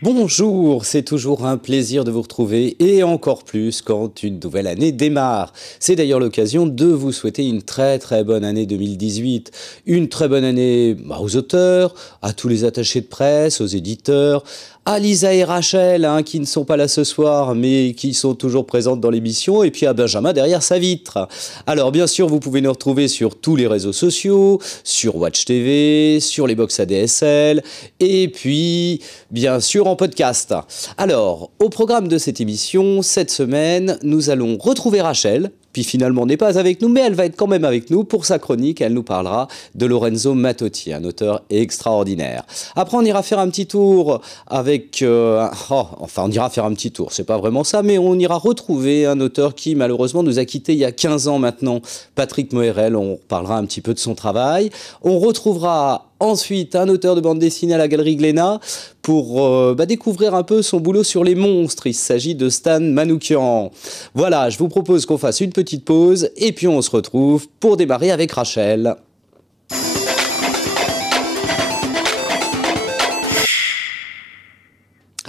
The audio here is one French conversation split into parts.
Bonjour, c'est toujours un plaisir de vous retrouver et encore plus quand une nouvelle année démarre. C'est d'ailleurs l'occasion de vous souhaiter une très bonne année 2018. Une très bonne année aux auteurs, à tous les attachés de presse, aux éditeurs, à Lisa et Rachel qui ne sont pas là ce soir mais qui sont toujours présentes dans l'émission et puis à Benjamin derrière sa vitre. Alors bien sûr vous pouvez nous retrouver sur tous les réseaux sociaux, sur Watch TV, sur les box ADSL et puis bien sûr en podcast. Alors, au programme de cette émission, cette semaine, nous allons retrouver Rachel, puis finalement n'est pas avec nous, mais elle va être quand même avec nous pour sa chronique. Elle nous parlera de Lorenzo Mattotti, un auteur extraordinaire. Après, on ira faire un petit tour avec... on ira faire un petit tour, c'est pas vraiment ça, mais on ira retrouver un auteur qui malheureusement nous a quittés il y a 15 ans maintenant, Patrick Moërel. On parlera un petit peu de son travail. On retrouvera ensuite un auteur de bande dessinée à la Galerie Glénat pour découvrir un peu son boulot sur les monstres. Il s'agit de Stan Manoukian. Voilà, je vous propose qu'on fasse une petite pause et puis on se retrouve pour démarrer avec Rachel.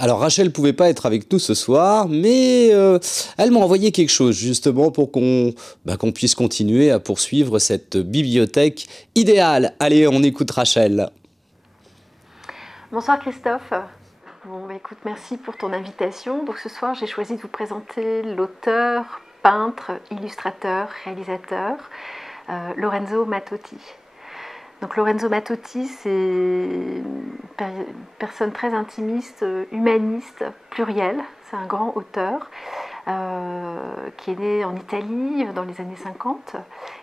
Alors Rachel ne pouvait pas être avec nous ce soir, mais elle m'a envoyé quelque chose justement pour qu'on puisse continuer à poursuivre cette bibliothèque idéale. Allez, on écoute Rachel. Bonsoir Christophe. Écoute, merci pour ton invitation. Donc ce soir, j'ai choisi de vous présenter l'auteur, peintre, illustrateur, réalisateur Lorenzo Mattotti. Donc Lorenzo Mattotti, c'est une personne très intimiste, humaniste, plurielle. C'est un grand auteur qui est né en Italie dans les années 50,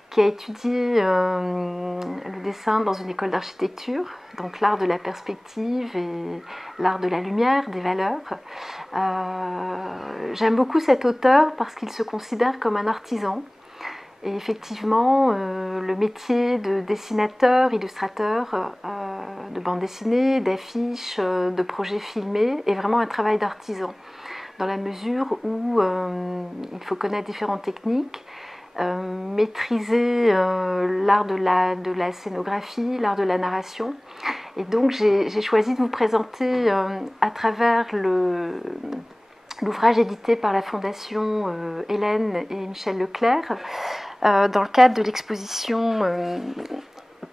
qui a étudié le dessin dans une école d'architecture, donc l'art de la perspective et l'art de la lumière, des valeurs. J'aime beaucoup cet auteur parce qu'il se considère comme un artisan. Et effectivement, le métier de dessinateur, illustrateur, de bande dessinée, d'affiches, de projets filmés est vraiment un travail d'artisan, dans la mesure où il faut connaître différentes techniques, maîtriser l'art de la scénographie, l'art de la narration. Et donc j'ai choisi de vous présenter à travers l'ouvrage édité par la Fondation Hélène et Michel Leclerc, dans le cadre de l'exposition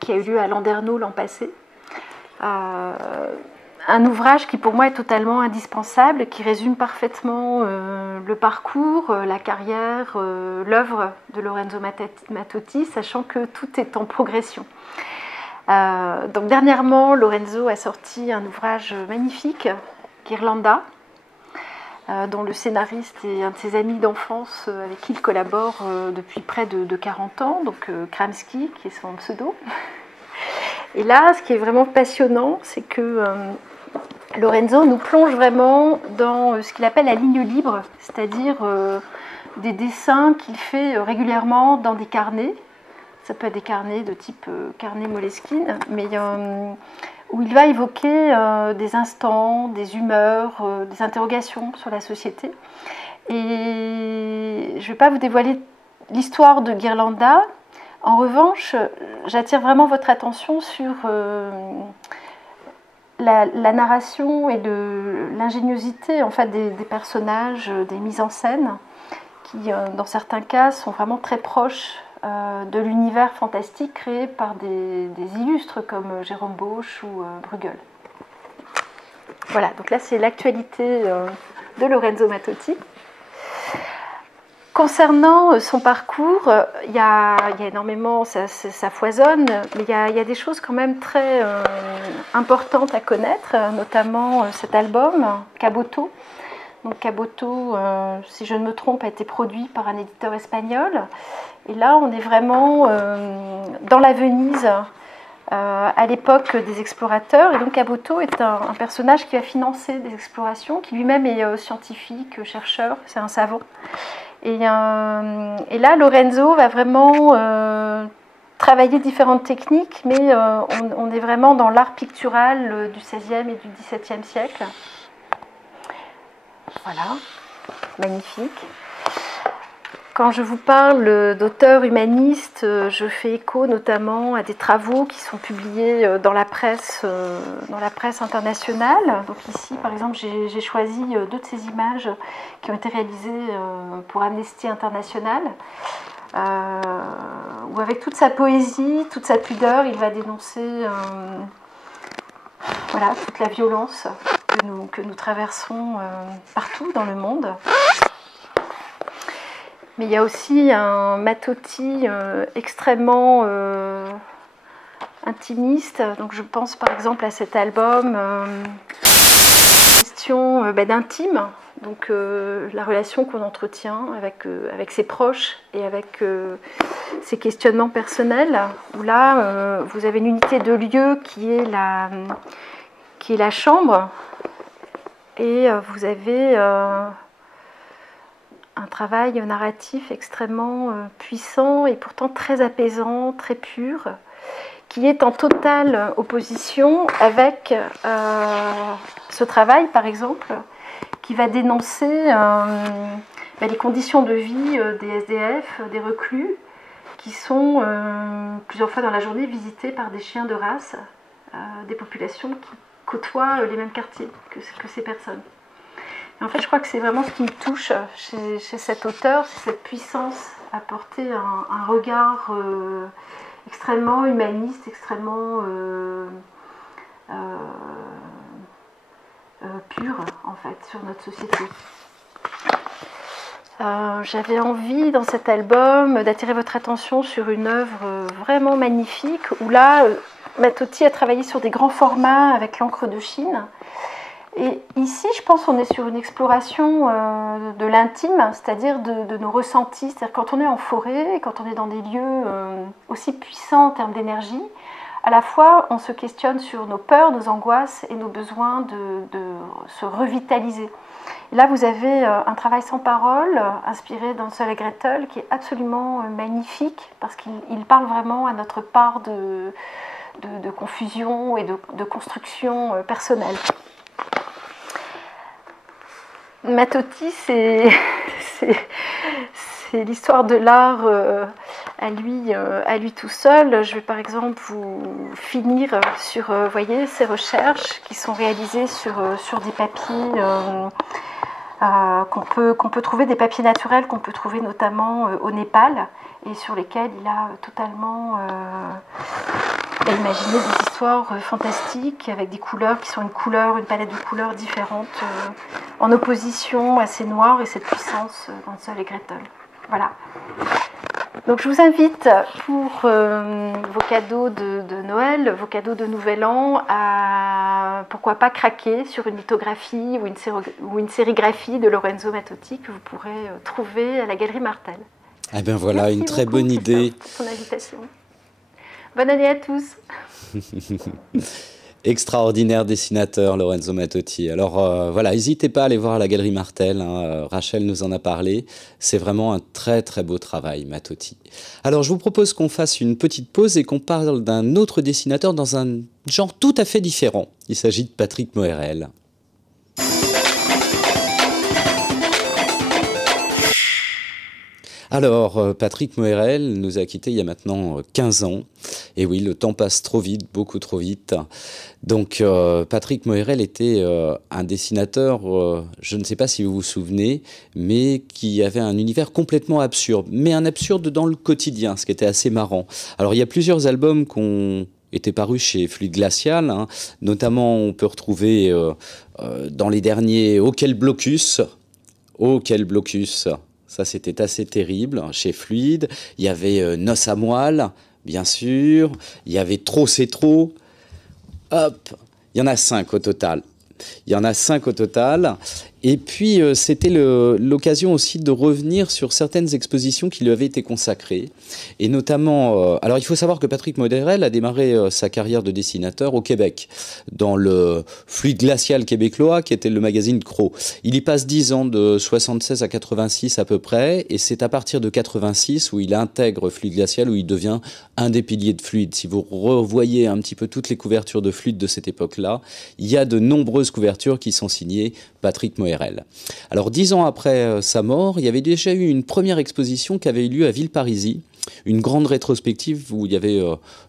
qui a eu lieu à Landerneau l'an passé. Un ouvrage qui pour moi est totalement indispensable, qui résume parfaitement le parcours, la carrière, l'œuvre de Lorenzo Mattotti, sachant que tout est en progression. Donc dernièrement, Lorenzo a sorti un ouvrage magnifique, Ghirlanda, dont le scénariste est un de ses amis d'enfance avec qui il collabore depuis près de 40 ans, donc Kramsky, qui est son pseudo. Et là, ce qui est vraiment passionnant, c'est que Lorenzo nous plonge vraiment dans ce qu'il appelle la ligne libre, c'est-à-dire des dessins qu'il fait régulièrement dans des carnets. Ça peut être des carnets de type carnet Moleskine, mais où il va évoquer des instants, des humeurs, des interrogations sur la société. Et je ne vais pas vous dévoiler l'histoire de Ghirlanda. En revanche, j'attire vraiment votre attention sur la narration et l'ingéniosité en fait, des personnages, des mises en scène, qui dans certains cas sont vraiment très proches de l'univers fantastique créé par des illustres comme Jérôme Bosch ou Bruegel. Voilà, donc là c'est l'actualité de Lorenzo Mattotti. Concernant son parcours, il y a énormément, ça foisonne, mais il y a des choses quand même très importantes à connaître, notamment cet album, Caboto. Donc Caboto, si je ne me trompe, a été produit par un éditeur espagnol. Et là, on est vraiment dans la Venise à l'époque des explorateurs. Et donc Caboto est un personnage qui a financé des explorations, qui lui-même est scientifique, chercheur, c'est un savant. Et là, Lorenzo va vraiment travailler différentes techniques, mais on est vraiment dans l'art pictural du XVIe et du XVIIe siècle. Voilà, magnifique. Quand je vous parle d'auteurs humanistes, je fais écho notamment à des travaux qui sont publiés dans la presse internationale. Donc ici, par exemple, j'ai choisi 2 de ces images qui ont été réalisées pour Amnesty International, où avec toute sa poésie, toute sa pudeur, il va dénoncer voilà, toute la violence que nous traversons partout dans le monde. Mais il y a aussi un Matoti extrêmement intimiste. Donc je pense par exemple à cet album, question d'intime, donc la relation qu'on entretient avec ses proches et avec ses questionnements personnels. Où là, vous avez une unité de lieu qui est la chambre, et vous avez un travail narratif extrêmement puissant et pourtant très apaisant, très pur, qui est en totale opposition avec ce travail, par exemple, qui va dénoncer les conditions de vie des SDF, des reclus, qui sont plusieurs fois dans la journée visités par des chiens de race, des populations qui côtoient les mêmes quartiers que ces personnes. Et en fait, je crois que c'est vraiment ce qui me touche chez cet auteur, c'est cette puissance à porter un regard extrêmement humaniste, extrêmement pur, en fait, sur notre société. J'avais envie, dans cet album, d'attirer votre attention sur une œuvre vraiment magnifique, où là, Matoti a travaillé sur des grands formats avec l'encre de Chine. Et ici, je pense qu'on est sur une exploration de l'intime, c'est-à-dire de nos ressentis. C'est-à-dire quand on est en forêt, quand on est dans des lieux aussi puissants en termes d'énergie, à la fois on se questionne sur nos peurs, nos angoisses et nos besoins de se revitaliser. Et là, vous avez un travail sans parole, inspiré d'Hansel et Gretel, qui est absolument magnifique, parce qu'il parle vraiment à notre part de confusion et de construction personnelle. Matoti, c'est l'histoire de l'art à lui tout seul. Je vais par exemple vous finir sur voyez, ces recherches qui sont réalisées sur des papiers qu'on peut trouver, des papiers naturels qu'on peut trouver notamment au Népal, et sur lesquels il a totalement imaginé des histoires fantastiques avec des couleurs qui sont une palette de couleurs différentes en opposition à ces noirs et cette puissance d'Hansel et Gretel. Voilà. Donc je vous invite pour vos cadeaux de Noël, vos cadeaux de Nouvel An, à pourquoi pas craquer sur une lithographie ou une sérigraphie de Lorenzo Matoti que vous pourrez trouver à la Galerie Martel. Eh bien voilà, une très bonne idée. Pour ton invitation. Bonne année à tous. Extraordinaire dessinateur, Lorenzo Matoti. Alors voilà, n'hésitez pas à aller voir à la Galerie Martel, hein. Rachel nous en a parlé. C'est vraiment un très très beau travail, Matoti. Alors je vous propose qu'on fasse une petite pause et qu'on parle d'un autre dessinateur dans un genre tout à fait différent. Il s'agit de Patrick Moërel. Alors, Patrick Moërel nous a quittés il y a maintenant 15 ans. Et oui, le temps passe trop vite, beaucoup trop vite. Donc, Patrick Moërel était un dessinateur, je ne sais pas si vous vous souvenez, mais qui avait un univers complètement absurde. Mais un absurde dans le quotidien, ce qui était assez marrant. Alors, il y a plusieurs albums qu'on était paru chez Fluide Glacial, hein. Notamment on peut retrouver dans les derniers Oh quel blocus, Oh quel blocus, ça c'était assez terrible, chez Fluide. Il y avait Noce à moelle, bien sûr, il y avait Trop c'est trop, hop, il y en a 5 au total. Il y en a 5 au total. Et puis, c'était l'occasion aussi de revenir sur certaines expositions qui lui avaient été consacrées. Et notamment, alors il faut savoir que Patrick Moërel a démarré sa carrière de dessinateur au Québec, dans le Fluide Glacial québécois, qui était le magazine Cros. Il y passe 10 ans, de 76 à 86 à peu près, et c'est à partir de 86 où il intègre Fluide Glacial, où il devient un des piliers de Fluide. Si vous revoyez un petit peu toutes les couvertures de Fluide de cette époque-là, il y a de nombreuses couvertures qui sont signées Patrick Moërel. Moërel. Alors 10 ans après sa mort, il y avait déjà eu une première exposition qui avait eu lieu à Villeparisis, une grande rétrospective où il y avait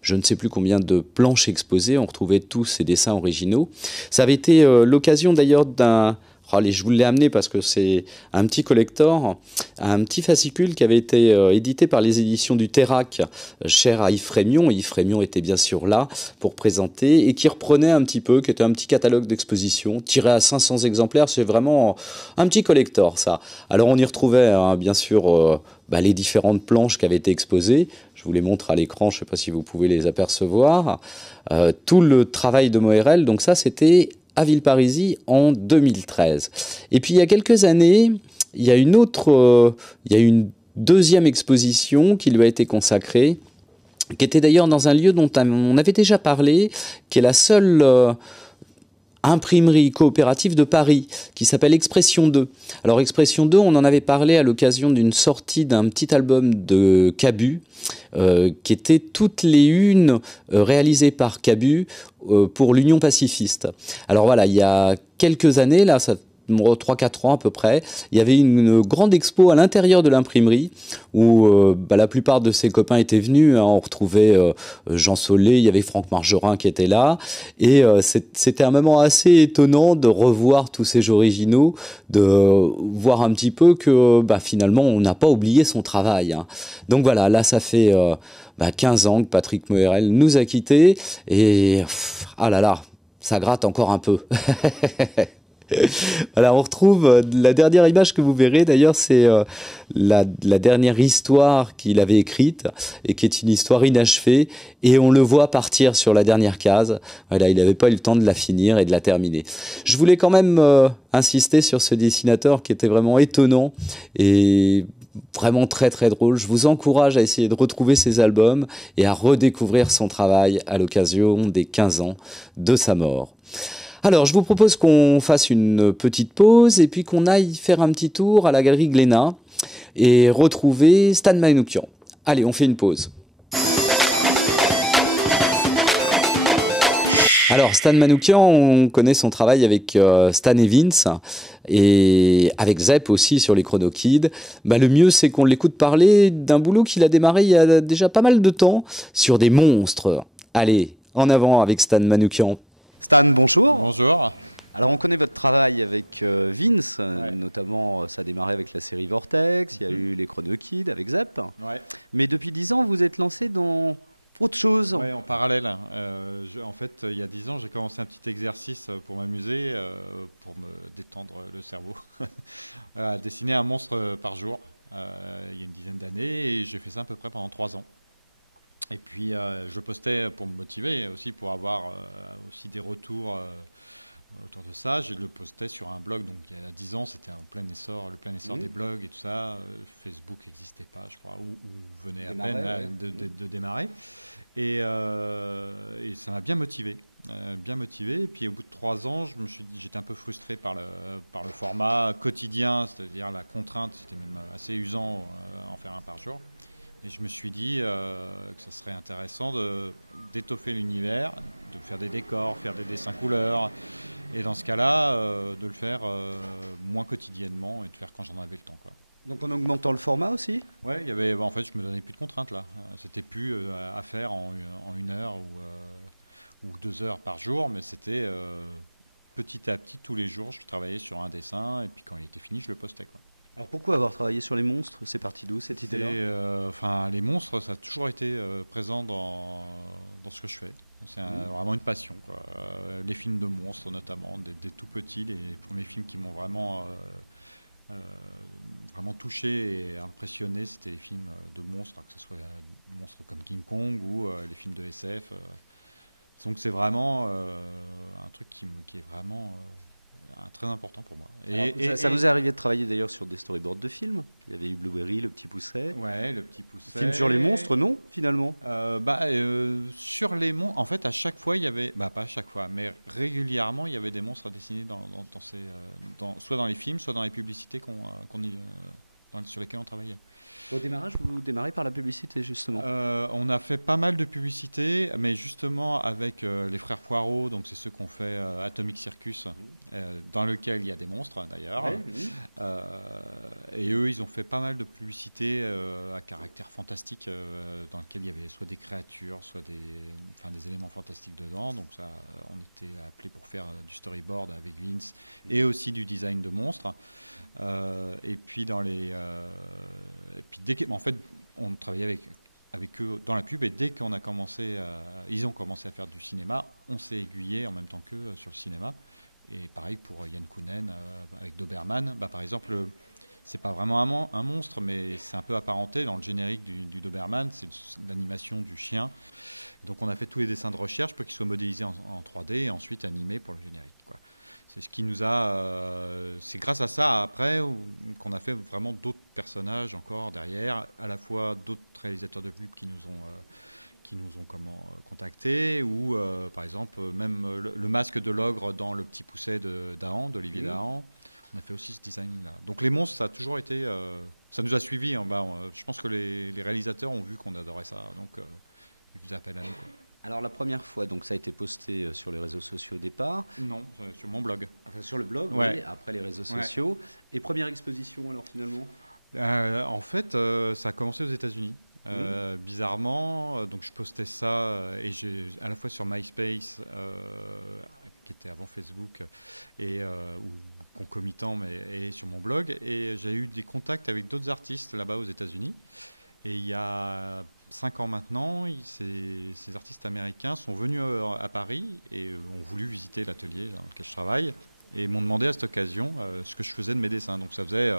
je ne sais plus combien de planches exposées, on retrouvait tous ces dessins originaux. Ça avait été l'occasion d'ailleurs d'un... Allez, je vous l'ai amené parce que c'est un petit collector, un petit fascicule qui avait été édité par les éditions du Terrac, cher à Yves Frémion. Yves Frémion était bien sûr là pour présenter et qui reprenait un petit peu, qui était un petit catalogue d'exposition, tiré à 500 exemplaires. C'est vraiment un petit collector, ça. Alors on y retrouvait bien sûr les différentes planches qui avaient été exposées. Je vous les montre à l'écran, je ne sais pas si vous pouvez les apercevoir. Tout le travail de Moërel, donc ça c'était à Villeparisis en 2013. Et puis il y a quelques années, il y a une deuxième exposition qui lui a été consacrée, qui était d'ailleurs dans un lieu dont on avait déjà parlé, qui est la seule imprimerie coopérative de Paris, qui s'appelle Expression 2. Alors Expression 2, on en avait parlé à l'occasion d'une sortie d'un petit album de Cabu, qui était toutes les unes réalisées par Cabu pour l'Union pacifiste. Alors voilà, il y a quelques années, là, ça 3-4 ans à peu près, il y avait une grande expo à l'intérieur de l'imprimerie où la plupart de ses copains étaient venus. On retrouvait Jean Solé, il y avait Franck Margerin qui était là. Et c'était un moment assez étonnant de revoir tous ces jeux originaux, de voir un petit peu que finalement on n'a pas oublié son travail. Hein. Donc voilà, là ça fait 15 ans que Patrick Moërel nous a quittés. Et ah là là, ça gratte encore un peu. Voilà, on retrouve la dernière image que vous verrez, d'ailleurs, c'est la dernière histoire qu'il avait écrite et qui est une histoire inachevée et on le voit partir sur la dernière case. Voilà, il n'avait pas eu le temps de la finir et de la terminer. Je voulais quand même insister sur ce dessinateur qui était vraiment étonnant et vraiment très très drôle. Je vous encourage à essayer de retrouver ses albums et à redécouvrir son travail à l'occasion des 15 ans de sa mort. Alors, je vous propose qu'on fasse une petite pause et puis qu'on aille faire un petit tour à la galerie Glénat et retrouver Stan Manoukian. Allez, on fait une pause. Alors, Stan Manoukian, on connaît son travail avec Stan et Vince et avec Zep aussi sur les Chrono Kids. Le mieux, c'est qu'on l'écoute parler d'un boulot qu'il a démarré il y a déjà pas mal de temps sur des monstres. Allez, en avant avec Stan Manoukian. Stan, bonjour. Bonjour. Alors on connaît votre travail avec Vince, notamment ça a démarré avec la série Vortex, il y a eu les Chrono Kids avec Zep. Ouais. Mais depuis 10 ans, vous êtes lancé dans autre chose. Oui, en parallèle. En fait, il y a 10 ans, j'ai commencé un petit exercice pour m'amuser, pour me détendre le cerveau, à dessiner un monstre par jour, il y a une dizaine d'années, et j'ai fait ça à peu près pendant 3 ans. Et puis je postais pour me motiver, aussi pour avoir aussi des retours autour de ça. Je le postais sur un blog, donc il y a 10 ans, c'était en plein essor, le plein essor des blogs et tout ça. Facebook n'existait pas, je crois, ou venait à peine de démarrer. Et ça m'a bien motivé. Et puis au bout de 3 ans, j'étais un peu frustré par le format quotidien, c'est-à-dire la contrainte, c'était même assez usant en faire un par jour. Et je me suis dit que ça serait intéressant d'étoffer l'univers, de faire des décors, faire des dessins couleurs, et dans ce cas-là, de le faire moins quotidiennement et de faire quand j'en avais le temps, quoi. Donc en augmentant le format aussi ? Ouais, en fait, je me donnais plus de contraintes là. C'était plus à faire en 1 heure ou 2 heures par jour, mais c'était petit à petit, tous les jours, je travaillais sur un dessin, et puis quand il était fini, je le postais, quoi. Alors pourquoi avoir travaillé sur les monstres ? C'est parti d'où cette idée-là ? Les monstres, ça a toujours été présent dans ce que je fais. C'est vraiment une passion, quoi. Les films de monstres notamment, des tout petits, les premiers films qui m'ont vraiment touché et impressionné, c'était les films de monstres, que ce soit des monstres comme King Kong ou les films de SF. Donc c'est vraiment un truc qui est vraiment très important pour moi. Ça vous est arrivé de travailler d'ailleurs sur des storyboards de films ? Il y avait eu Blueberry, Le Petit Pousset. Ouais, Le Petit Pousset. Film sur les monstres, non, finalement ? Sur les monstres, en fait, à chaque fois, il y avait... pas à chaque fois, mais régulièrement, il y avait des monstres à dessiner soit dans les films, soit dans les publicités sur lesquelles on travaillait. Au démarrage, vous démarrez par la publicité, justement. On a fait pas mal de publicité, mais justement avec les frères Poirot, donc c'est ceux qui ont fait Atomic Circus, dans lequel il y a des monstres d'ailleurs. Ouais, Et eux, ils ont fait pas mal de publicité à caractère fantastique, dans lequel il y avait soit des créatures, soit des éléments fantastiques dedans. Donc ça, on était appelé pour faire du storyboard avec Vince et aussi du design de monstres. Et puis en fait, on travaillait avec eux dans la pub, et dès qu'on a commencé, ils ont commencé à faire du cinéma, on s'est aiguillé en même temps qu'eux sur le cinéma. Et pareil pour Yann Kounen avec Doberman. Par exemple, c'est pas vraiment un monstre, mais c'est un peu apparenté dans le générique du Doberman, c'est l'animation du chien. Et donc on a fait tous les dessins de recherche pour qu'ils soient modélisés en 3D et ensuite animés pour le générique, quoi. C'est ce qui nous a. C'est grâce à ça, après, qu'on a fait vraiment d'autres personnages encore derrière, à la fois d'autres réalisateurs de pub qui nous ont contactés, ou par exemple, même le masque de l'ogre dans Le Petit Pousset d'Olivier Dahan. On a fait aussi ce design-là. Donc les monstres, ça a toujours été. Ça nous a suivis. Hein. Je pense que les réalisateurs ont vu qu'on adorait ça, donc ils vous appellent à nous, quoi. Alors la première fois, donc ça a été posté sur les réseaux sociaux au départ. Non, sur mon blog. Enfin sur le blog, ouais. Oui, après les réseaux sociaux. Et première exposition alors finalement En fait, ça a commencé aux États-Unis. Bizarrement, donc je postais ça et j'ai à la fois sur MySpace, qui était avant Facebook, et ou concomitant, et sur mon blog. Et j'ai eu des contacts avec d'autres artistes là-bas aux États-Unis. Et il y a 5 ans maintenant, ces artistes américains sont venus à Paris et ont voulu visiter l'atelier dans lequel je travaille, et m'ont demandé à cette occasion ce que je faisais de mes dessins. Donc ça faisait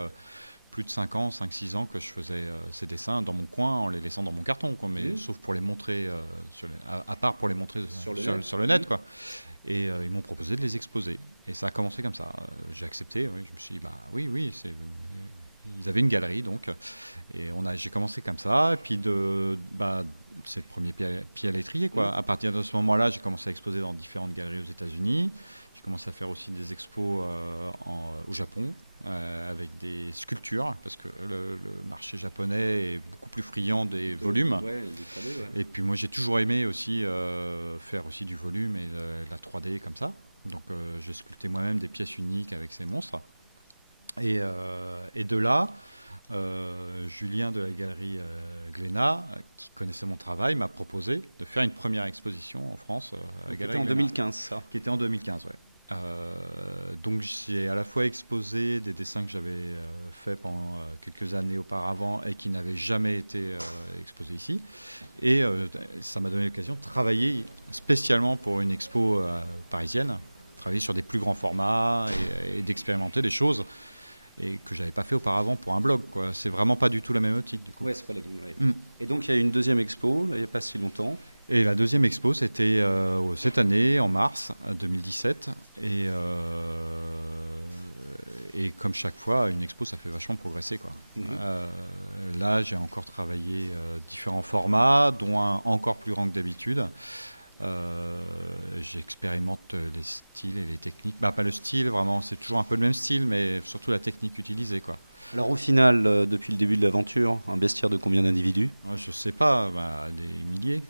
plus de 5-6 ans que je faisais ces dessins dans mon coin, en les laissant dans mon carton, quoi, mais sauf pour les montrer, à part pour les montrer sur le net, quoi. Et ils m'ont proposé de les exposer. Et ça a commencé comme ça. J'ai accepté, oui. Je me suis dit, oui, ils avaient une galerie, donc. Et j'ai commencé comme ça. Et puis, c'est le premier pied à l'étrier, quoi. À partir de ce moment-là, j'ai commencé à exposer dans différentes galeries aux États-Unis. J'ai commencé à faire aussi des expos au Japon, avec des sculptures, parce que le marché japonais est beaucoup plus friand des volumes. Et puis moi, j'ai toujours aimé aussi faire aussi du volume et de la 3D comme ça. Donc j'ai sculpté moi-même des pièces uniques avec ces monstres. Et de là, Julien de la galerie Glénat, qui connaissait mon travail, m'a proposé de faire une première exposition en France à la galerie Glénat. Qui était en 2015, ça. Qui était en 2015, ouais. Donc j'ai à la fois exposé des dessins que j'avais faits pendant quelques années auparavant et qui n'avaient jamais été exposés ici. Et ça m'a donné l'occasion de travailler spécialement pour une expo parisienne, travailler sur des plus grands formats et d'expérimenter des choses et que j'avais pas fait auparavant pour un blog, quoi. C'est vraiment pas du tout la même optique, du coup. Ouais, c'est pas la même. Et donc il y a eu une deuxième expo, là, il n'y a pas si longtemps. Et la deuxième expo, c'était cette année, en mars 2017. Et comme chaque fois, une expo, ça fait vachement progresser, quoi. Là, j'ai encore travaillé différents formats, dont un encore plus grand que d'habitude. J'expérimente les styles et les techniques. Pas le style, vraiment, c'est toujours un peu le même style, mais surtout la technique utilisée, quoi. Alors au final, depuis le début de l'aventure, un bestiaire de combien d'individus ? Je ne sais pas, des milliers.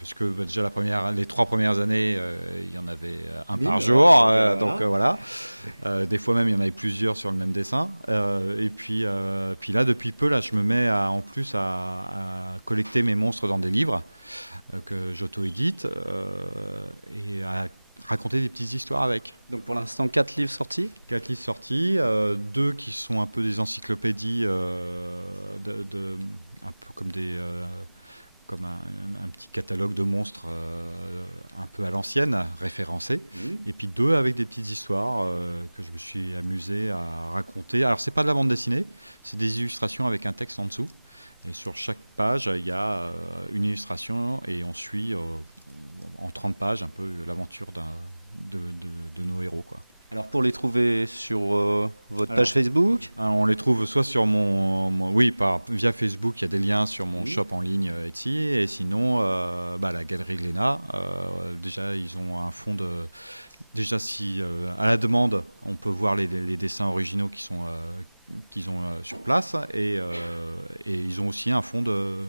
Parce que déjà les 3 premières années, il y en avait un par jour. Donc voilà. Des fois même, il y en avait plusieurs sur le même dessin. Et puis là, depuis peu, là, je me mets en plus à collecter mes monstres dans des livres que j'auto-édite et à raconter des petites histoires avec. Donc pour l'instant, 4 livres sortis ? 4 livres sortis, 2 qui sont un peu des encyclopédies, un peu comme comme un petit catalogue de monstres un peu à l'ancienne, référencés. Et puis 2 avec des petites histoires que je me suis amusé à raconter. Alors c'est pas de la bande dessinée, c'est des illustrations avec un texte en dessous. Et sur chaque page, il y a une illustration et on suit en 30 pages un peu l'aventure de nos héros, quoi. Alors pour les trouver sur votre page Facebook? On les trouve soit sur via Facebook, il y a des liens sur mon shop en ligne Etsy, et sinon la Galerie Glénat, déjà ils ont un fonds de... Déjà si à la demande, on peut voir les dessins originaux qu'ils ont sur place, et ils ont aussi un fonds de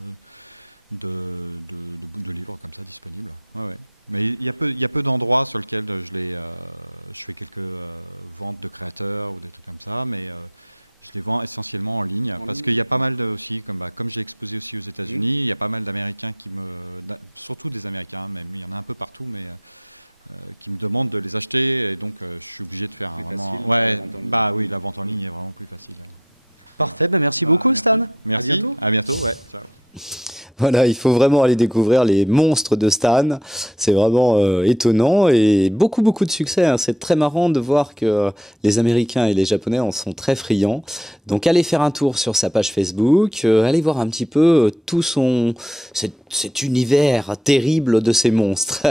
livres comme ça disponibles. Ouais. Mais il y a peu d'endroits sur lesquels je fais quelques ventes de créateurs ou des trucs comme ça, mais je les vends essentiellement en ligne, parce qu'il y a pas mal aussi, comme j'ai exposé aussi aux États-Unis, il y a pas mal d'Américains surtout des Américains, même il y en a un peu partout, mais qui me demandent de les acheter, et donc je suis obligé de faire la vente en ligne est vraiment plus facile. Parfait, merci beaucoup Stan. Merci, à bientôt, ouais, ciao. Voilà, il faut vraiment aller découvrir les monstres de Stan. C'est vraiment étonnant et beaucoup de succès, hein. C'est très marrant de voir que les Américains et les Japonais en sont très friands. Donc allez faire un tour sur sa page Facebook, allez voir un petit peu tout cet univers terrible de ces monstres.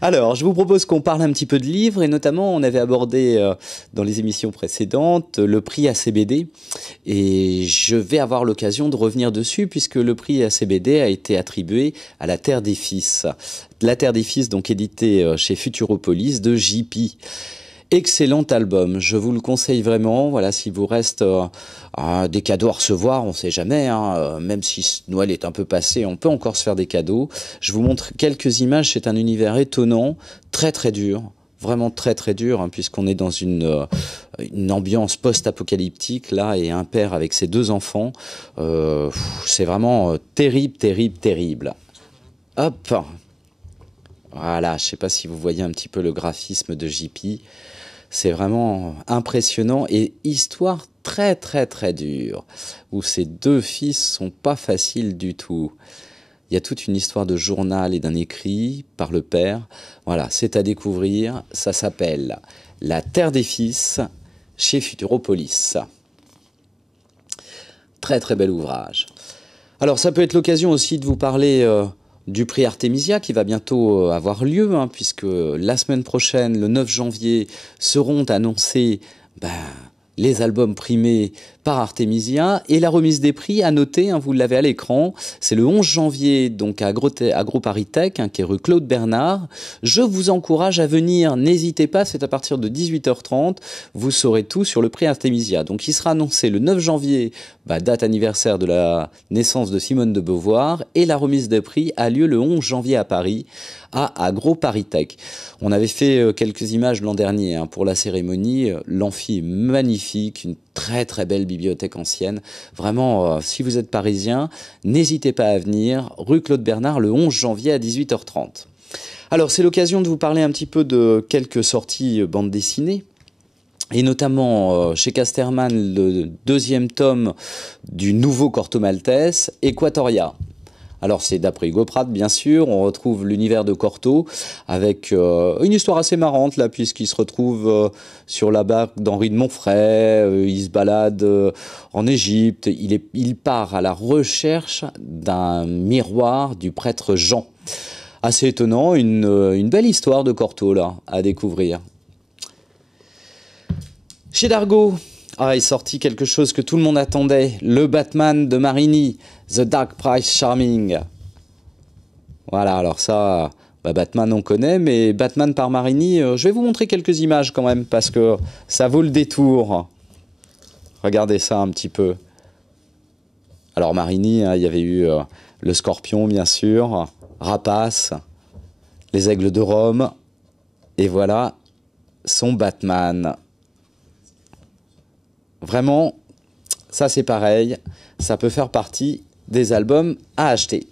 Alors, je vous propose qu'on parle un petit peu de livres, et notamment, on avait abordé dans les émissions précédentes le prix ACBD, et je vais avoir l'occasion de revenir dessus, puisque le prix ACBD a été attribué à La Terre des Fils. La Terre des Fils, donc édité chez Futuropolis, de JP. Excellent album, je vous le conseille vraiment. Voilà, s'il vous reste des cadeaux à recevoir, on ne sait jamais, hein, même si Noël est un peu passé, on peut encore se faire des cadeaux. Je vous montre quelques images, c'est un univers étonnant, très dur, vraiment très dur, hein, puisqu'on est dans une ambiance post-apocalyptique, là, et un père avec ses 2 enfants. C'est vraiment terrible. Hop, voilà, je ne sais pas si vous voyez un petit peu le graphisme de JP. C'est vraiment impressionnant, et histoire très dure, où ces 2 fils sont pas faciles du tout. Il y a toute une histoire de journal et d'un écrit par le père. Voilà, c'est à découvrir. Ça s'appelle La Terre des Fils chez Futuropolis. Très bel ouvrage. Alors ça peut être l'occasion aussi de vous parler du prix Artemisia qui va bientôt avoir lieu, hein, puisque la semaine prochaine, le 9 janvier, seront annoncés les albums primés par Artemisia, et la remise des prix, à noter, hein, vous l'avez à l'écran, c'est le 11 janvier, donc à AgroParisTech, hein, qui est rue Claude Bernard. Je vous encourage à venir, n'hésitez pas, c'est à partir de 18h30, vous saurez tout sur le prix Artemisia. Donc il sera annoncé le 9 janvier, date anniversaire de la naissance de Simone de Beauvoir, et la remise des prix a lieu le 11 janvier à Paris, à AgroParisTech. On avait fait quelques images l'an dernier, hein, pour la cérémonie. L'amphi est magnifique, une très belle bibliothèque ancienne. Vraiment, si vous êtes parisien, n'hésitez pas à venir, rue Claude Bernard, le 11 janvier à 18h30. Alors, c'est l'occasion de vous parler un petit peu de quelques sorties bande dessinée, et notamment chez Casterman, le 2e tome du nouveau Corto Maltese, Equatoria. Alors c'est d'après Hugo Pratt, bien sûr, on retrouve l'univers de Corto avec une histoire assez marrante là, puisqu'il se retrouve sur la barque d'Henri de Montfray, il se balade en Égypte, il part à la recherche d'un miroir du prêtre Jean. Assez étonnant, une belle histoire de Corto là, à découvrir. Chez Dargaud, est sorti quelque chose que tout le monde attendait, le Batman de Marini, The Dark Prince Charming. Voilà, alors ça, Batman on connaît, mais Batman par Marini, je vais vous montrer quelques images quand même, parce que ça vaut le détour. Regardez ça un petit peu. Alors Marini, il y avait eu le Scorpion, bien sûr, Rapace, les Aigles de Rome, et voilà son Batman. Vraiment, ça c'est pareil, ça peut faire partie des albums à acheter.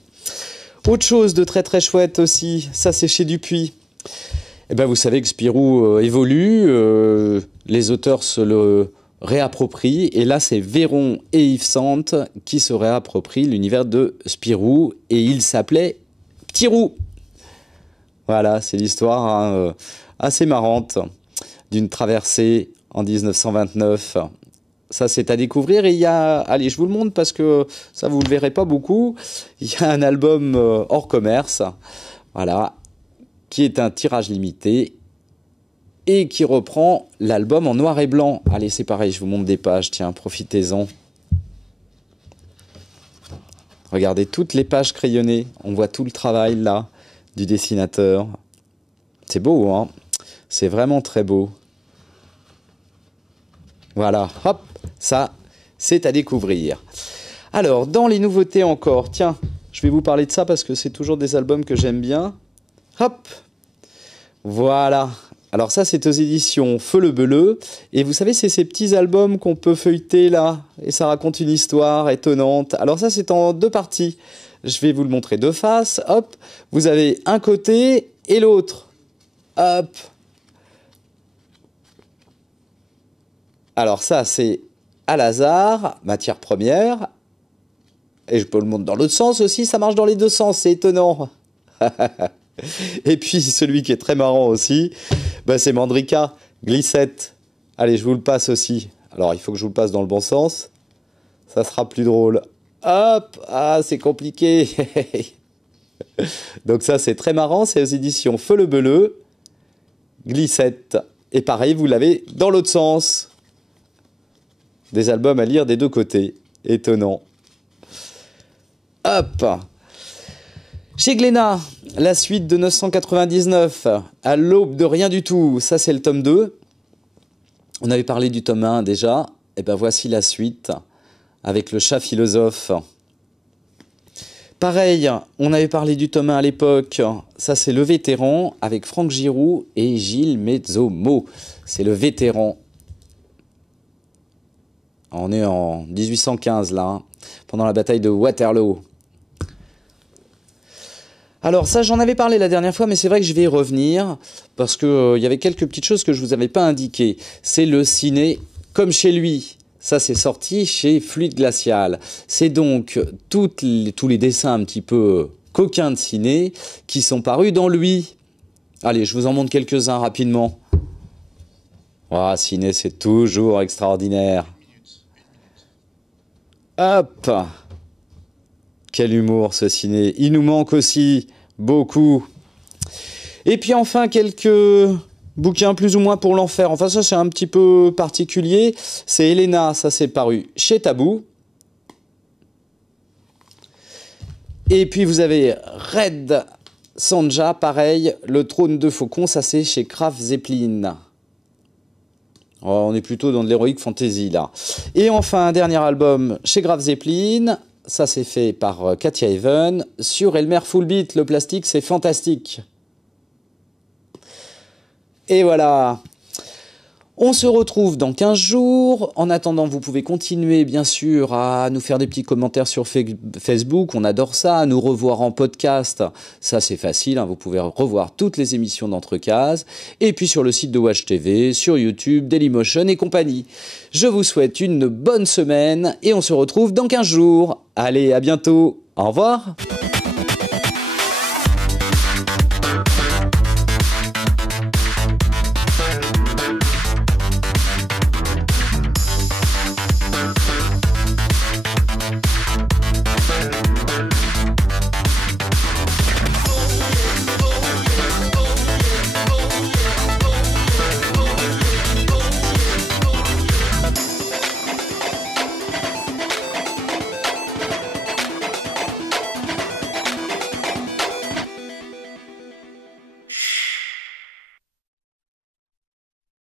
Autre chose de très chouette aussi, ça c'est chez Dupuis. Vous savez que Spirou évolue, les auteurs se le réapproprient, et là c'est Véron et Yves Sante qui se réapproprient l'univers de Spirou, et il s'appelait Petit Roux. Voilà, c'est l'histoire assez marrante d'une traversée en 1929. Ça, c'est à découvrir. Et il y a... Allez, je vous le montre parce que ça, vous ne le verrez pas beaucoup. Il y a un album hors commerce, voilà, qui est un tirage limité. et qui reprend l'album en noir et blanc. Allez, c'est pareil, je vous montre des pages, tiens, profitez-en. Regardez toutes les pages crayonnées, on voit tout le travail là du dessinateur. C'est beau, hein? C'est vraiment très beau. Voilà, hop, ça, c'est à découvrir. Alors, dans les nouveautés encore, tiens, je vais vous parler de ça parce que c'est toujours des albums que j'aime bien. Hop, voilà. Alors ça, c'est aux éditions Feu le Beleu. Et vous savez, c'est ces petits albums qu'on peut feuilleter là. Et ça raconte une histoire étonnante. Alors ça, c'est en 2 parties. Je vais vous le montrer de face. Hop, vous avez un côté et l'autre. Hop. Alors ça, c'est à Lazare, matière première. Et je peux le montrer dans l'autre sens aussi. Ça marche dans les 2 sens, c'est étonnant. Et puis celui qui est très marrant aussi, bah c'est Mandrika, Glissette. Allez, je vous le passe aussi. Alors il faut que je vous le passe dans le bon sens. Ça sera plus drôle. Hop, ah c'est compliqué. Donc ça c'est très marrant, c'est aux éditions Feu le Beleu, Glissette. Et pareil, vous l'avez dans l'autre sens. Des albums à lire des 2 côtés. Étonnant. Hop. Chez Glénat, la suite de 999, à l'aube de rien du tout, ça c'est le tome 2. On avait parlé du tome 1 déjà, et ben voici la suite, avec le chat philosophe. Pareil, on avait parlé du tome 1 à l'époque, ça c'est le vétéran, avec Franck Giroud et Gilles Mezzomo. C'est le vétéran. On est en 1815 là, hein, pendant la bataille de Waterloo. Alors ça, j'en avais parlé la dernière fois, mais c'est vrai que je vais y revenir, parce qu'il y avait quelques petites choses que je ne vous avais pas indiquées. C'est le ciné comme chez lui. Ça, c'est sorti chez Fluide Glacial. C'est donc tous les dessins un petit peu coquins de ciné qui sont parus dans lui. Allez, je vous en montre quelques-uns rapidement. Ah, ciné, c'est toujours extraordinaire. Hop! Quel humour ce ciné. Il nous manque aussi beaucoup. Et puis enfin quelques bouquins plus ou moins pour l'enfer. Enfin ça c'est un petit peu particulier. C'est Elena, ça c'est paru chez Tabou. Et puis vous avez Red Sonja, pareil, le trône de faucon, ça c'est chez Kraft Zeppelin. Oh, on est plutôt dans de l'heroic fantasy là. Et enfin un dernier album chez Kraft Zeppelin. Ça, c'est fait par Katia Even. Sur Elmer Fullbeat, le plastique, c'est fantastique. Et voilà. On se retrouve dans 15 jours. En attendant, vous pouvez continuer, bien sûr, à nous faire des petits commentaires sur Facebook. On adore ça. À nous revoir en podcast. Ça, c'est facile, hein. Vous pouvez revoir toutes les émissions d'Entrecases. Et puis sur le site de Watch TV, sur YouTube, Dailymotion et compagnie. Je vous souhaite une bonne semaine et on se retrouve dans 15 jours. Allez, à bientôt. Au revoir.